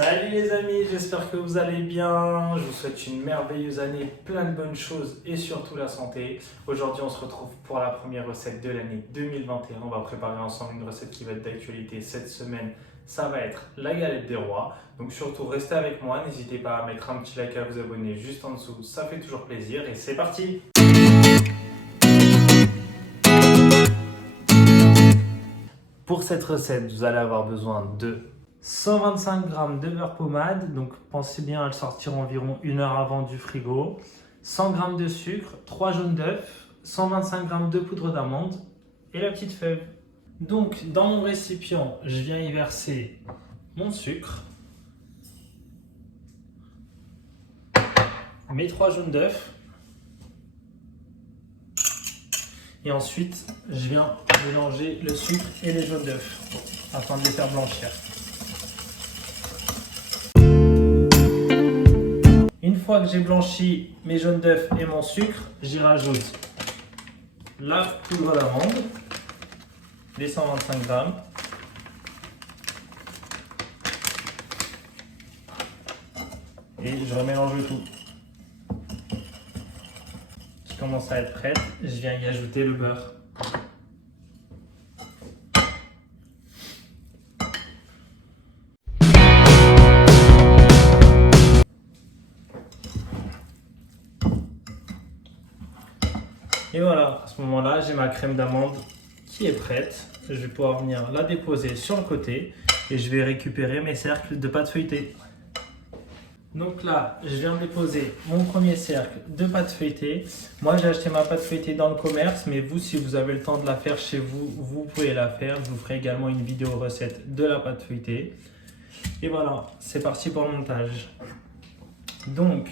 Salut les amis, j'espère que vous allez bien. Je vous souhaite une merveilleuse année, plein de bonnes choses et surtout la santé. Aujourd'hui, on se retrouve pour la première recette de l'année 2021. On va préparer ensemble une recette qui va être d'actualité cette semaine. Ça va être la galette des rois. Donc surtout, restez avec moi. N'hésitez pas à mettre un petit like, à vous abonner juste en dessous. Ça fait toujours plaisir et c'est parti! Pour cette recette, vous allez avoir besoin de 125 g de beurre pommade, donc pensez bien à le sortir environ 1 heure avant du frigo, 100 g de sucre, 3 jaunes d'œufs, 125 g de poudre d'amande et la petite fève. Donc dans mon récipient, je viens y verser mon sucre, mes 3 jaunes d'œufs et ensuite je viens mélanger le sucre et les jaunes d'œufs afin de les faire blanchir. Une fois que j'ai blanchi mes jaunes d'œufs et mon sucre, j'y rajoute la poudre d'amande, les 125 g, et je remélange le tout. Qui commence à être prête, je viens y ajouter le beurre. Et voilà, à ce moment-là, j'ai ma crème d'amande qui est prête. Je vais pouvoir venir la déposer sur le côté et je vais récupérer mes cercles de pâte feuilletée. Donc là, je viens de déposer mon premier cercle de pâte feuilletée. Moi, j'ai acheté ma pâte feuilletée dans le commerce, mais vous, si vous avez le temps de la faire chez vous, vous pouvez la faire. Je vous ferai également une vidéo recette de la pâte feuilletée. Et voilà, c'est parti pour le montage. Donc,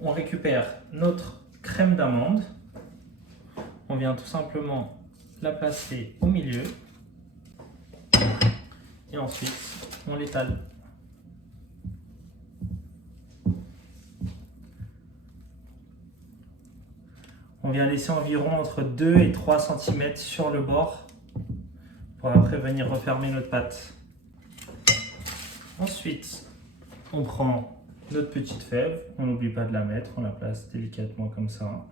on récupère notre crème d'amande. On vient tout simplement la placer au milieu et ensuite on l'étale. On vient laisser environ entre 2 et 3 cm sur le bord pour après venir refermer notre pâte. Ensuite, on prend notre petite fève, on n'oublie pas de la mettre, on la place délicatement comme ça.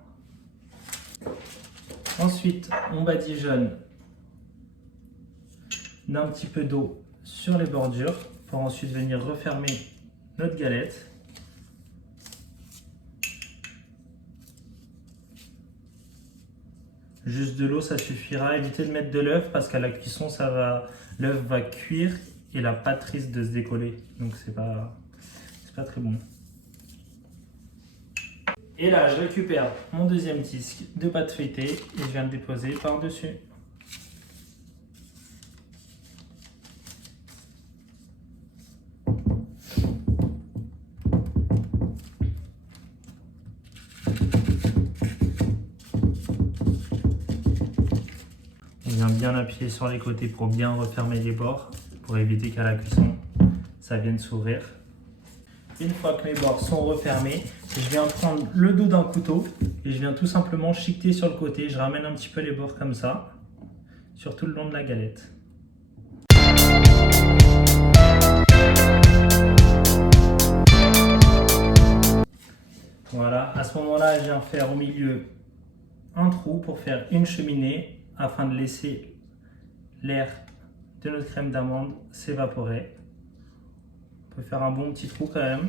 Ensuite, on badigeonne d'un petit peu d'eau sur les bordures pour ensuite venir refermer notre galette. Juste de l'eau, ça suffira. Évitez de mettre de l'œuf parce qu'à la cuisson, l'œuf va cuire et la pâte risque de se décoller. Donc c'est pas très bon. Et là, je récupère mon deuxième disque de pâte feuilletée et je viens le déposer par-dessus. On vient bien appuyer sur les côtés pour bien refermer les bords, pour éviter qu'à la cuisson, ça vienne s'ouvrir. Une fois que mes bords sont refermés, je viens prendre le dos d'un couteau et je viens tout simplement chiqueter sur le côté. Je ramène un petit peu les bords comme ça, sur tout le long de la galette. Voilà, à ce moment-là, je viens faire au milieu un trou pour faire une cheminée afin de laisser l'air de notre crème d'amande s'évaporer. On peut faire un bon petit trou quand même.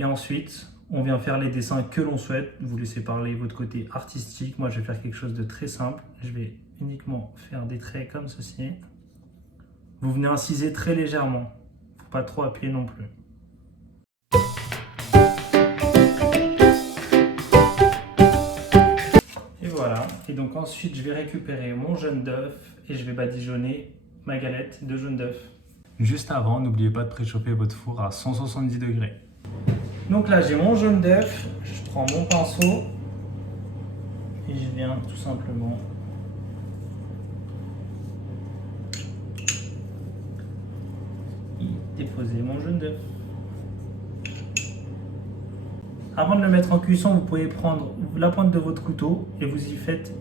Et ensuite, on vient faire les dessins que l'on souhaite. Vous laissez parler votre côté artistique. Moi, je vais faire quelque chose de très simple. Je vais uniquement faire des traits comme ceci. Vous venez inciser très légèrement. Il ne faut pas trop appuyer non plus. Et voilà. Et donc ensuite, je vais récupérer mon jaune d'œuf et je vais badigeonner ma galette de jaune d'œuf. Juste avant, n'oubliez pas de préchauffer votre four à 170 degrés. Donc là, j'ai mon jaune d'œuf, je prends mon pinceau et je viens tout simplement y déposer mon jaune d'œuf. Avant de le mettre en cuisson, vous pouvez prendre la pointe de votre couteau et vous y faites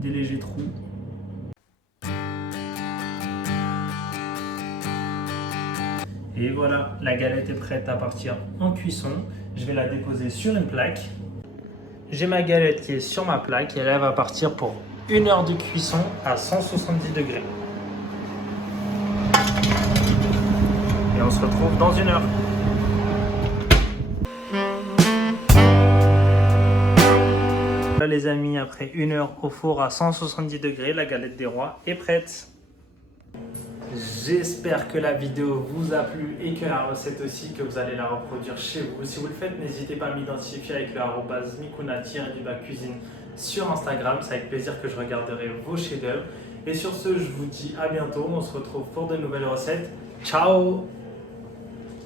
des légers trous. Et voilà, la galette est prête à partir en cuisson. Je vais la déposer sur une plaque. J'ai ma galette qui est sur ma plaque et là, elle va partir pour 1 heure de cuisson à 170 degrés. Et on se retrouve dans 1 heure. Là les amis, après 1 heure au four à 170 degrés, la galette des rois est prête. J'espère que la vidéo vous a plu et que la recette aussi, que vous allez la reproduire chez vous. Si vous le faites, n'hésitez pas à m'identifier avec le @mikuna_cuisine sur Instagram. C'est avec plaisir que je regarderai vos chefs-d'œuvre. Et sur ce, je vous dis à bientôt. On se retrouve pour de nouvelles recettes. Ciao!